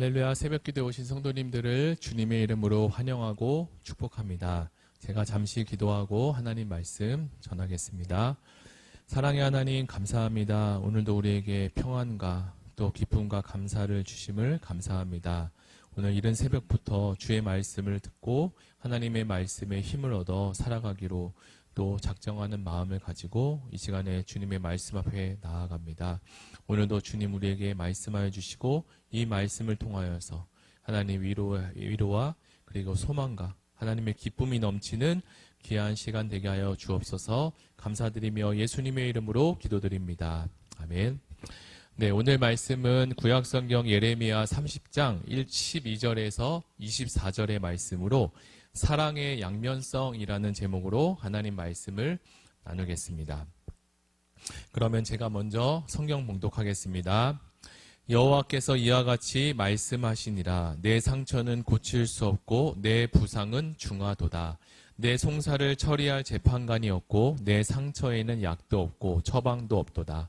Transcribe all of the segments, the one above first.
할렐루야. 새벽기도에 오신 성도님들을 주님의 이름으로 환영하고 축복합니다. 제가 잠시 기도하고 하나님 말씀 전하겠습니다. 사랑의 하나님 감사합니다. 오늘도 우리에게 평안과 또 기쁨과 감사를 주심을 감사합니다. 오늘 이른 새벽부터 주의 말씀을 듣고 하나님의 말씀에 힘을 얻어 살아가기로 또 작정하는 마음을 가지고 이 시간에 주님의 말씀 앞에 나아갑니다. 오늘도 주님 우리에게 말씀하여 주시고 이 말씀을 통하여서 하나님 위로와 그리고 소망과 하나님의 기쁨이 넘치는 귀한 시간 되게 하여 주옵소서. 감사드리며 예수님의 이름으로 기도드립니다. 아멘. 네, 오늘 말씀은 구약성경 예레미야 30장 12절에서 24절의 말씀으로 사랑의 양면성이라는 제목으로 하나님 말씀을 나누겠습니다. 그러면 제가 먼저 성경 봉독하겠습니다. 여호와께서 이와 같이 말씀하시니라. 내 상처는 고칠 수 없고 내 부상은 중하도다. 내 송사를 처리할 재판관이 없고 내 상처에는 약도 없고 처방도 없도다.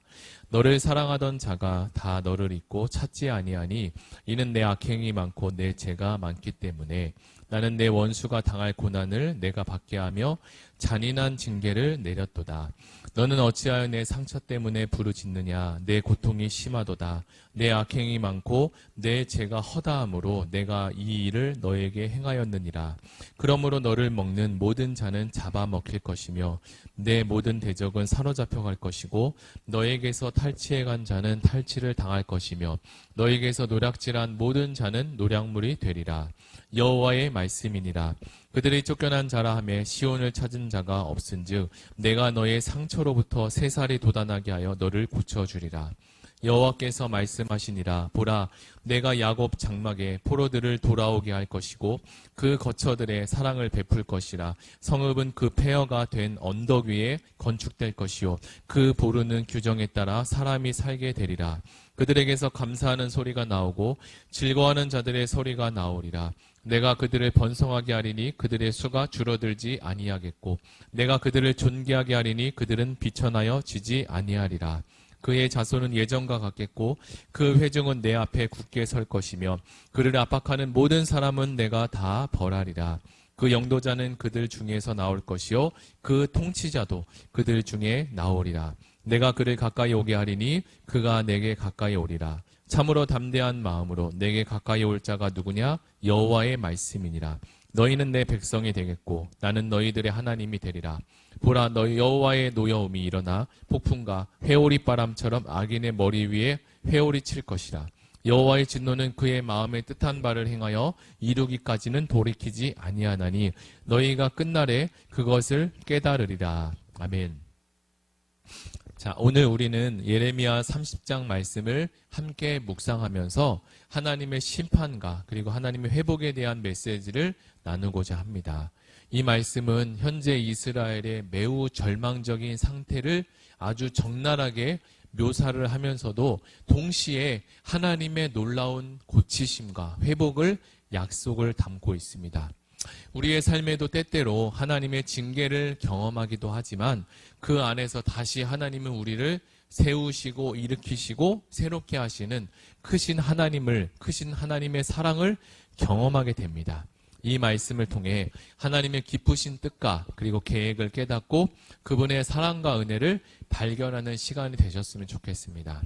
너를 사랑하던 자가 다 너를 잊고 찾지 아니하니 이는 내 악행이 많고 내 죄가 많기 때문에 나는 내 원수가 당할 고난을 내가 받게 하며 잔인한 징계를 내렸도다. 너는 어찌하여 내 상처 때문에 부르짖느냐. 내 고통이 심하도다. 내 악행이 많고 내 죄가 허다함으로 내가 이 일을 너에게 행하였느니라. 그러므로 너를 먹는 모든 자는 잡아먹힐 것이며 내 모든 대적은 사로잡혀 갈 것이고 너에게서 탈취해간 자는 탈취를 당할 것이며 너에게서 노략질한 모든 자는 노략물이 되리라. 여호와의 말씀이니라. 그들이 쫓겨난 자라 하며 시온을 찾은 자가 없은즉 내가 너의 상처로부터 새살이 돋아나게 하여 너를 고쳐주리라. 여호와께서 말씀하시니라. 보라, 내가 야곱 장막에 포로들을 돌아오게 할 것이고 그 거처들의 사랑을 베풀 것이라. 성읍은 그 폐허가 된 언덕 위에 건축될 것이요 그 보르는 규정에 따라 사람이 살게 되리라. 그들에게서 감사하는 소리가 나오고 즐거워하는 자들의 소리가 나오리라. 내가 그들을 번성하게 하리니 그들의 수가 줄어들지 아니하겠고 내가 그들을 존귀하게 하리니 그들은 비천하여 지지 아니하리라. 그의 자손은 예전과 같겠고 그 회중은 내 앞에 굳게 설 것이며 그를 압박하는 모든 사람은 내가 다 벌하리라. 그 영도자는 그들 중에서 나올 것이요 그 통치자도 그들 중에 나오리라. 내가 그를 가까이 오게 하리니 그가 내게 가까이 오리라. 참으로 담대한 마음으로 내게 가까이 올 자가 누구냐? 여호와의 말씀이니라. 너희는 내 백성이 되겠고 나는 너희들의 하나님이 되리라. 보라, 너희 여호와의 노여움이 일어나 폭풍과 회오리 바람처럼 악인의 머리 위에 회오리 칠 것이라. 여호와의 진노는 그의 마음에 뜻한 바를 행하여 이루기까지는 돌이키지 아니하나니 너희가 끝날에 그것을 깨달으리라. 아멘. 자, 오늘 우리는 예레미야 30장 말씀을 함께 묵상하면서 하나님의 심판과 그리고 하나님의 회복에 대한 메시지를 나누고자 합니다. 이 말씀은 현재 이스라엘의 매우 절망적인 상태를 아주 적나라하게 묘사를 하면서도 동시에 하나님의 놀라운 고치심과 회복을 약속을 담고 있습니다. 우리의 삶에도 때때로 하나님의 징계를 경험하기도 하지만 그 안에서 다시 하나님은 우리를 세우시고 일으키시고 새롭게 하시는 크신 하나님의 사랑을 경험하게 됩니다. 이 말씀을 통해 하나님의 기쁘신 뜻과 그리고 계획을 깨닫고 그분의 사랑과 은혜를 발견하는 시간이 되셨으면 좋겠습니다.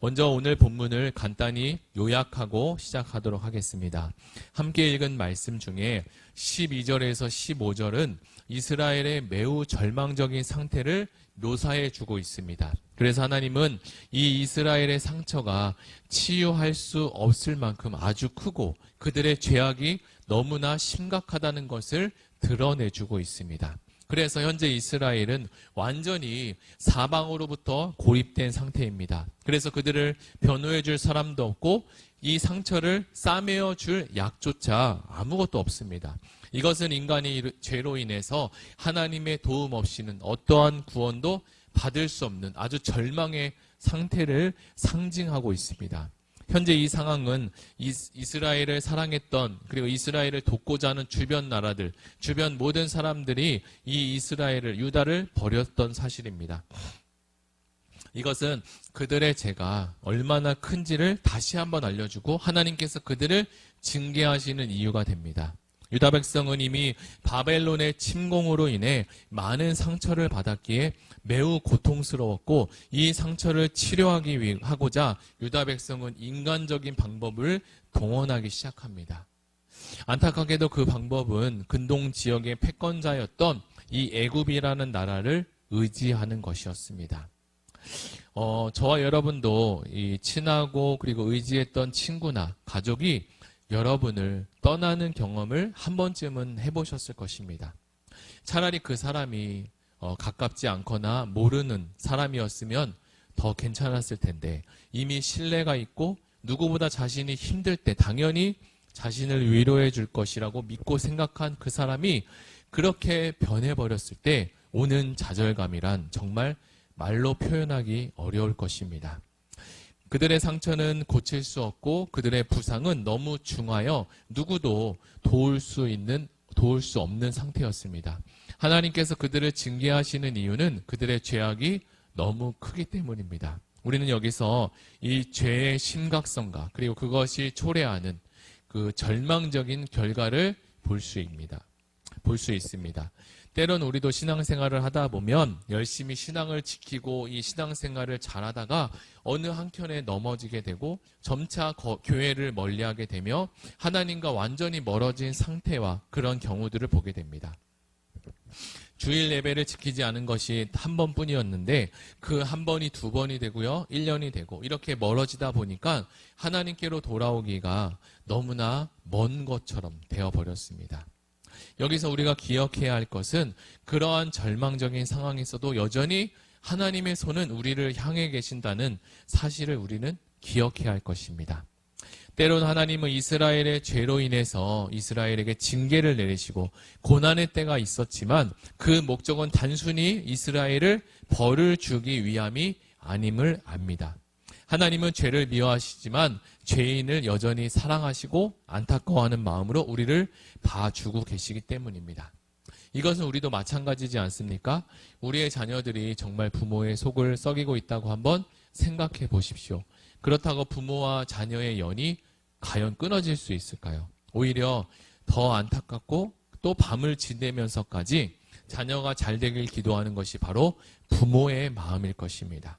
먼저 오늘 본문을 간단히 요약하고 시작하도록 하겠습니다. 함께 읽은 말씀 중에 12절에서 15절은 이스라엘의 매우 절망적인 상태를 묘사해 주고 있습니다. 그래서 하나님은 이 이스라엘의 상처가 치유할 수 없을 만큼 아주 크고 그들의 죄악이 너무나 심각하다는 것을 드러내주고 있습니다. 그래서 현재 이스라엘은 완전히 사방으로부터 고립된 상태입니다. 그래서 그들을 변호해 줄 사람도 없고 이 상처를 싸매어 줄 약조차 아무것도 없습니다. 이것은 인간이 죄로 인해서 하나님의 도움 없이는 어떠한 구원도 받을 수 없는 아주 절망의 상태를 상징하고 있습니다. 현재 이 상황은 이스라엘을 사랑했던 그리고 이스라엘을 돕고자 하는 주변 나라들, 주변 모든 사람들이 이 이스라엘을 유다를 버렸던 사실입니다. 이것은 그들의 죄가 얼마나 큰지를 다시 한번 알려주고 하나님께서 그들을 징계하시는 이유가 됩니다. 유다 백성은 이미 바벨론의 침공으로 인해 많은 상처를 받았기에 매우 고통스러웠고 이 상처를 치료하기 하고자 유다 백성은 인간적인 방법을 동원하기 시작합니다. 안타깝게도 그 방법은 근동 지역의 패권자였던 이 애굽이라는 나라를 의지하는 것이었습니다. 저와 여러분도 이 친하고 그리고 의지했던 친구나 가족이 여러분을 떠나는 경험을 한 번쯤은 해보셨을 것입니다. 차라리 그 사람이 가깝지 않거나 모르는 사람이었으면 더 괜찮았을 텐데 이미 신뢰가 있고 누구보다 자신이 힘들 때 당연히 자신을 위로해 줄 것이라고 믿고 생각한 그 사람이 그렇게 변해버렸을 때 오는 좌절감이란 정말 말로 표현하기 어려울 것입니다. 그들의 상처는 고칠 수 없고 그들의 부상은 너무 중하여 누구도 도울 수 없는 상태였습니다. 하나님께서 그들을 징계하시는 이유는 그들의 죄악이 너무 크기 때문입니다. 우리는 여기서 이 죄의 심각성과 그리고 그것이 초래하는 그 절망적인 결과를 볼 수 있습니다. 때론 우리도 신앙생활을 하다 보면 열심히 신앙을 지키고 이 신앙생활을 잘하다가 어느 한켠에 넘어지게 되고 점차 교회를 멀리하게 되며 하나님과 완전히 멀어진 상태와 그런 경우들을 보게 됩니다. 주일 예배를 지키지 않은 것이 한 번뿐이었는데 그 한 번이 두 번이 되고요. 1년이 되고 이렇게 멀어지다 보니까 하나님께로 돌아오기가 너무나 먼 것처럼 되어버렸습니다. 여기서 우리가 기억해야 할 것은 그러한 절망적인 상황에서도 여전히 하나님의 손은 우리를 향해 계신다는 사실을 우리는 기억해야 할 것입니다. 때론 하나님은 이스라엘의 죄로 인해서 이스라엘에게 징계를 내리시고 고난의 때가 있었지만 그 목적은 단순히 이스라엘을 벌을 주기 위함이 아님을 압니다. 하나님은 죄를 미워하시지만 죄인을 여전히 사랑하시고 안타까워하는 마음으로 우리를 봐주고 계시기 때문입니다. 이것은 우리도 마찬가지지 않습니까? 우리의 자녀들이 정말 부모의 속을 썩이고 있다고 한번 생각해 보십시오. 그렇다고 부모와 자녀의 연이 과연 끊어질 수 있을까요? 오히려 더 안타깝고 또 밤을 지내면서까지 자녀가 잘 되길 기도하는 것이 바로 부모의 마음일 것입니다.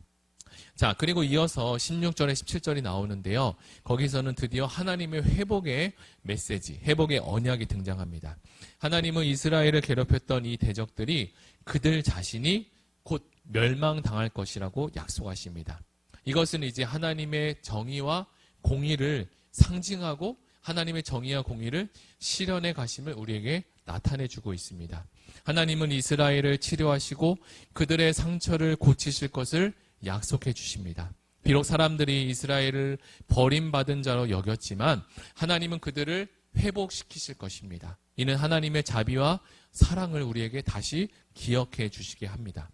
자, 그리고 이어서 16절에 17절이 나오는데요. 거기서는 드디어 하나님의 회복의 메시지, 회복의 언약이 등장합니다. 하나님은 이스라엘을 괴롭혔던 이 대적들이 그들 자신이 곧 멸망당할 것이라고 약속하십니다. 이것은 이제 하나님의 정의와 공의를 상징하고 하나님의 정의와 공의를 실현해 가심을 우리에게 나타내주고 있습니다. 하나님은 이스라엘을 치료하시고 그들의 상처를 고치실 것을 약속해 주십니다. 비록 사람들이 이스라엘을 버림받은 자로 여겼지만 하나님은 그들을 회복시키실 것입니다. 이는 하나님의 자비와 사랑을 우리에게 다시 기억해 주시게 합니다.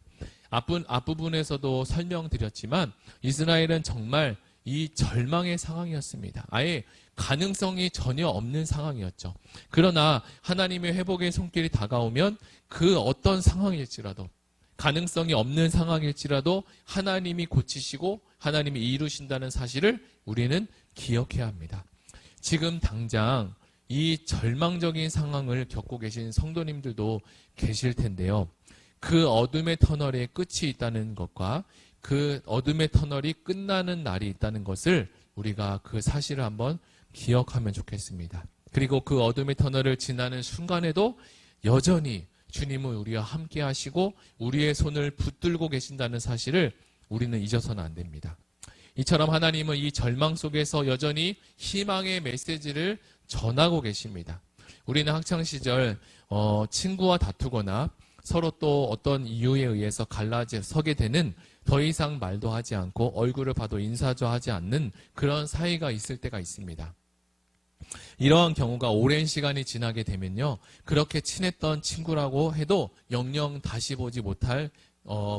앞부분에서도 설명드렸지만 이스라엘은 정말 이 절망의 상황이었습니다. 아예 가능성이 전혀 없는 상황이었죠. 그러나 하나님의 회복의 손길이 다가오면 그 어떤 상황일지라도 가능성이 없는 상황일지라도 하나님이 고치시고 하나님이 이루신다는 사실을 우리는 기억해야 합니다. 지금 당장 이 절망적인 상황을 겪고 계신 성도님들도 계실 텐데요. 그 어둠의 터널에 끝이 있다는 것과 그 어둠의 터널이 끝나는 날이 있다는 것을 우리가 그 사실을 한번 기억하면 좋겠습니다. 그리고 그 어둠의 터널을 지나는 순간에도 여전히 주님은 우리와 함께 하시고 우리의 손을 붙들고 계신다는 사실을 우리는 잊어서는 안 됩니다. 이처럼 하나님은 이 절망 속에서 여전히 희망의 메시지를 전하고 계십니다. 우리는 학창시절 친구와 다투거나 서로 또 어떤 이유에 의해서 갈라서게 되는 더 이상 말도 하지 않고 얼굴을 봐도 인사도 하지 않는 그런 사이가 있을 때가 있습니다. 이러한 경우가 오랜 시간이 지나게 되면요. 그렇게 친했던 친구라고 해도 영영 다시 보지 못할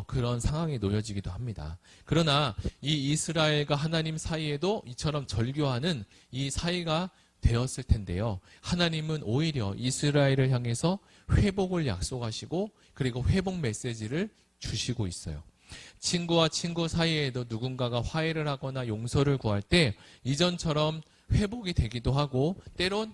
그런 상황에 놓여지기도 합니다. 그러나 이 이스라엘과 하나님 사이에도 이처럼 절교하는 이 사이가 되었을 텐데요. 하나님은 오히려 이스라엘을 향해서 회복을 약속하시고 그리고 회복 메시지를 주시고 있어요. 친구와 친구 사이에도 누군가가 화해를 하거나 용서를 구할 때 이전처럼 회복이 되기도 하고 때론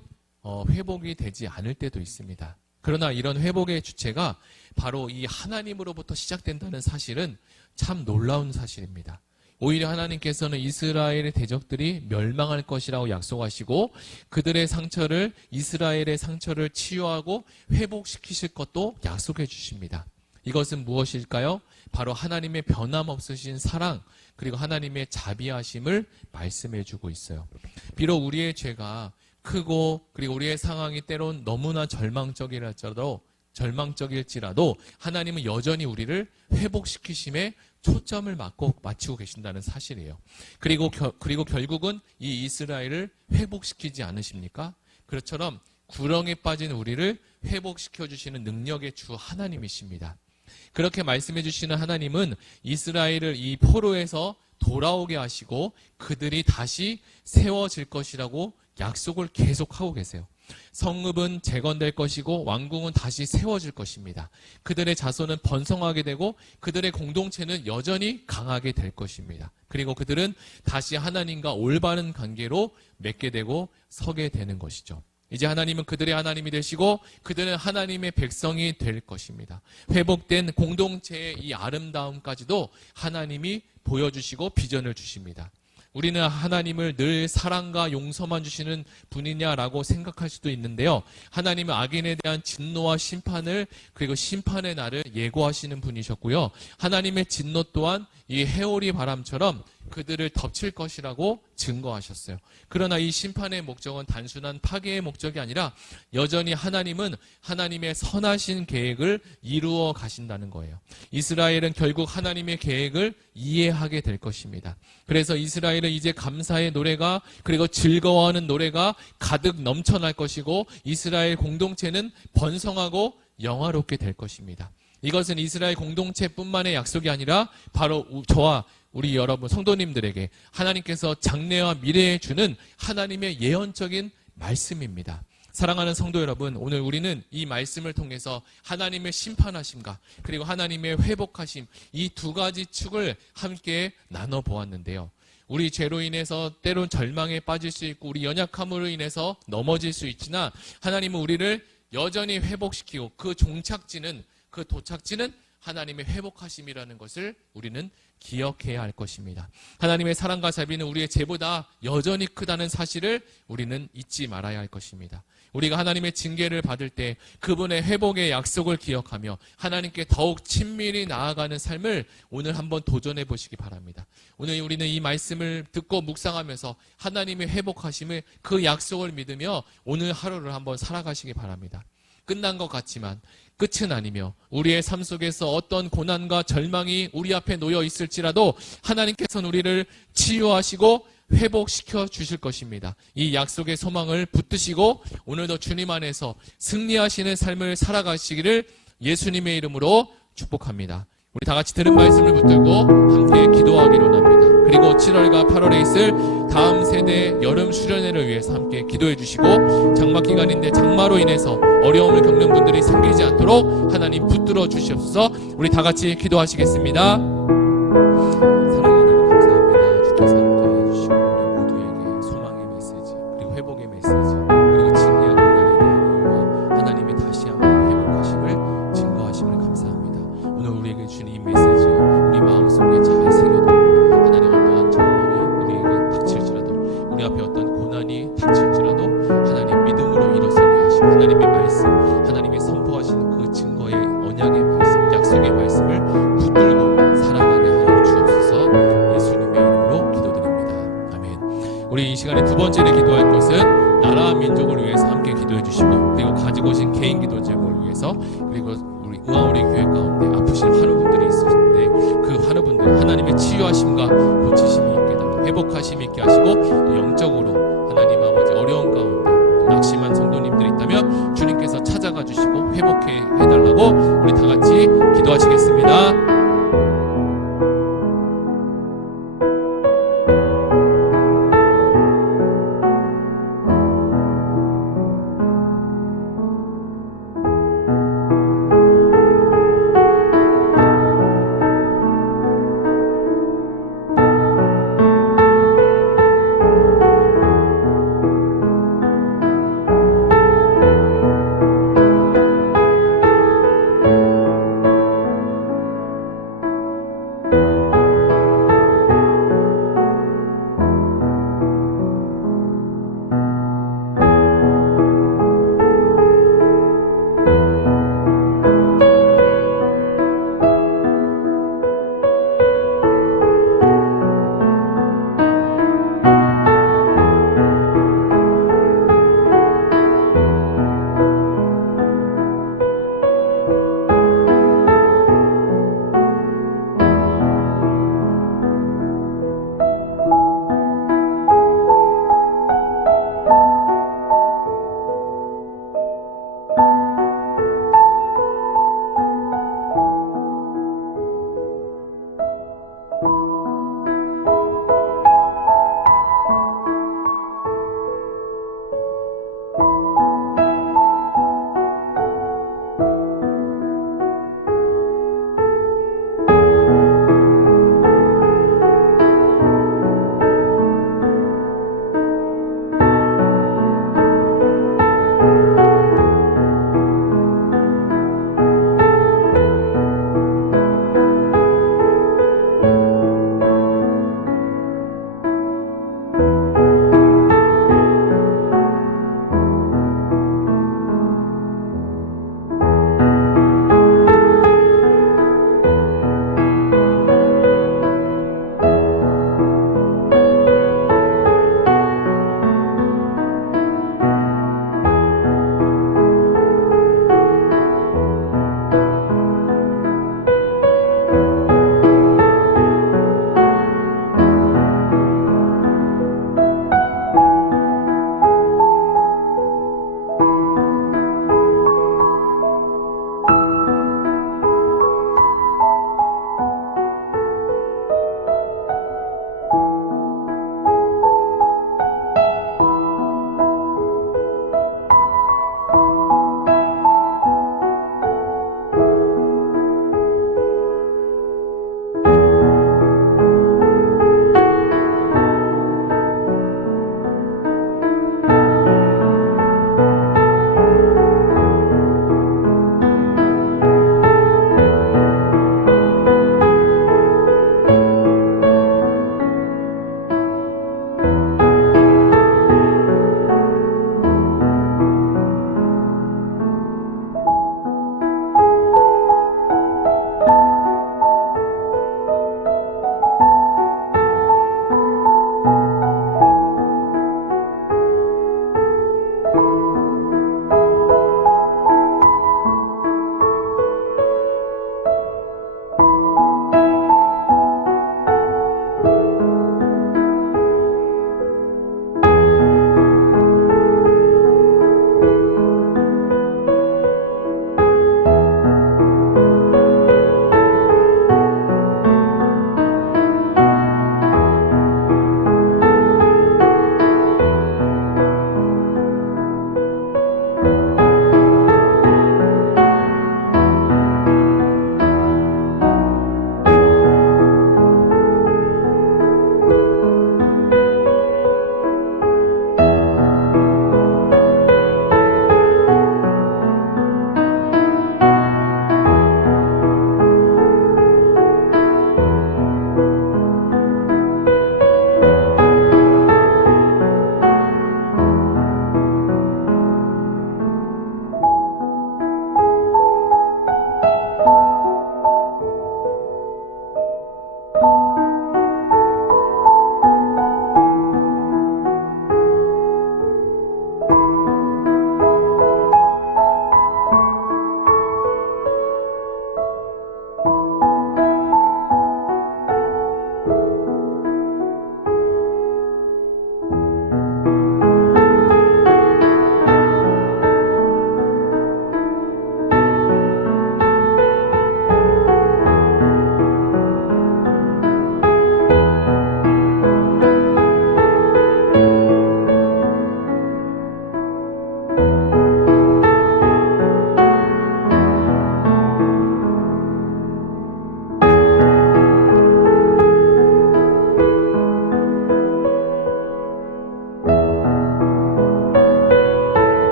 회복이 되지 않을 때도 있습니다. 그러나 이런 회복의 주체가 바로 이 하나님으로부터 시작된다는 사실은 참 놀라운 사실입니다. 오히려 하나님께서는 이스라엘의 대적들이 멸망할 것이라고 약속하시고 그들의 상처를 이스라엘의 상처를 치유하고 회복시키실 것도 약속해 주십니다. 이것은 무엇일까요? 바로 하나님의 변함없으신 사랑 그리고 하나님의 자비하심을 말씀해 주고 있어요. 비록 우리의 죄가 크고 그리고 우리의 상황이 때론 너무나 절망적일지라도 하나님은 여전히 우리를 회복시키심에 초점을 맞추고 계신다는 사실이에요. 그리고 결국은 이 이스라엘을 회복시키지 않으십니까? 그것처럼 구렁에 빠진 우리를 회복시켜 주시는 능력의 주 하나님이십니다. 그렇게 말씀해 주시는 하나님은 이스라엘을 이 포로에서 돌아오게 하시고 그들이 다시 세워질 것이라고 약속을 계속하고 계세요. 성읍은 재건될 것이고 왕궁은 다시 세워질 것입니다. 그들의 자손은 번성하게 되고 그들의 공동체는 여전히 강하게 될 것입니다. 그리고 그들은 다시 하나님과 올바른 관계로 맺게 되고 서게 되는 것이죠. 이제 하나님은 그들의 하나님이 되시고 그들은 하나님의 백성이 될 것입니다. 회복된 공동체의 이 아름다움까지도 하나님이 보여주시고 비전을 주십니다. 우리는 하나님을 늘 사랑과 용서만 주시는 분이냐라고 생각할 수도 있는데요. 하나님은 악인에 대한 진노와 심판을 그리고 심판의 날을 예고하시는 분이셨고요. 하나님의 진노 또한 이 해오리 바람처럼 그들을 덮칠 것이라고 증거하셨어요. 그러나 이 심판의 목적은 단순한 파괴의 목적이 아니라 여전히 하나님은 하나님의 선하신 계획을 이루어 가신다는 거예요. 이스라엘은 결국 하나님의 계획을 이해하게 될 것입니다. 그래서 이스라엘은 이제 감사의 노래가 그리고 즐거워하는 노래가 가득 넘쳐날 것이고 이스라엘 공동체는 번성하고 영화롭게 될 것입니다. 이것은 이스라엘 공동체뿐만의 약속이 아니라 바로 저와 우리 여러분 성도님들에게 하나님께서 장래와 미래에 주는 하나님의 예언적인 말씀입니다. 사랑하는 성도 여러분, 오늘 우리는 이 말씀을 통해서 하나님의 심판하심과 그리고 하나님의 회복하심 이 두 가지 축을 함께 나눠보았는데요. 우리 죄로 인해서 때론 절망에 빠질 수 있고 우리 연약함으로 인해서 넘어질 수 있지만 하나님은 우리를 여전히 회복시키고 그 도착지는 하나님의 회복하심이라는 것을 우리는 기억해야 할 것입니다. 하나님의 사랑과 자비는 우리의 죄보다 여전히 크다는 사실을 우리는 잊지 말아야 할 것입니다. 우리가 하나님의 징계를 받을 때 그분의 회복의 약속을 기억하며 하나님께 더욱 친밀히 나아가는 삶을 오늘 한번 도전해 보시기 바랍니다. 오늘 우리는 이 말씀을 듣고 묵상하면서 하나님의 회복하심을 그 약속을 믿으며 오늘 하루를 한번 살아가시기 바랍니다. 끝난 것 같지만 끝은 아니며 우리의 삶 속에서 어떤 고난과 절망이 우리 앞에 놓여 있을지라도 하나님께서는 우리를 치유하시고 회복시켜 주실 것입니다. 이 약속의 소망을 붙드시고 오늘도 주님 안에서 승리하시는 삶을 살아가시기를 예수님의 이름으로 축복합니다. 우리 다 같이 들은 말씀을 붙들고 함께 기도하기로 합니다. 그리고 7월과 8월에 있을 다음 세대 여름 수련회를 위해서 함께 기도해 주시고 장마 기간인데 장마로 인해서 어려움을 겪는 분들이 생기지 않도록 하나님 붙들어 주시옵소서. 우리 다 같이 기도하시겠습니다. 사랑하는 하나님 감사합니다. 주께서 함께 해주시고 우리 모두에게 소망의 메시지 그리고 회복의 메시지 그리고 징계와 고난에 대한 이유와 하나님의 다시 한번 회복하심을 증거하심을 감사합니다. 오늘 우리에게 주신 이 메시지 우리 마음속에 잘 새겨두고 하나님 어떠한 절망이 우리에게 닥칠지라도 우리 앞에 어떤 고난이 닥칠지라도 하나님 믿음으로 일어서게 하시고 하나님의 말씀 하나님의 선포하시는 그 증거의 언약의 말씀 약속의 말씀을 붙들고 살아가게 하여 주옵소서. 예수님의 이름으로 기도드립니다. 아멘. 우리 이 시간에 두 번째로 기도할 것은 나라와 민족을 위해서 함께 기도해 주시고 그리고 가지고 오신 개인 기도 제목을 위해서 그리고 우리 의왕우리 교회 가운데 아프신 환우분들이 있으신데 그 환우분들 하나님의 치유하심과 고치심이 있게 달라 회복하심이 있게 하시고 또 영적으로 하나님 아버지 어려운 가운데 낙심한 성도님들이 있다면 주님께서 찾아가 주시고 회복해 해달라고 우리 다 같이 기도하시겠습니다.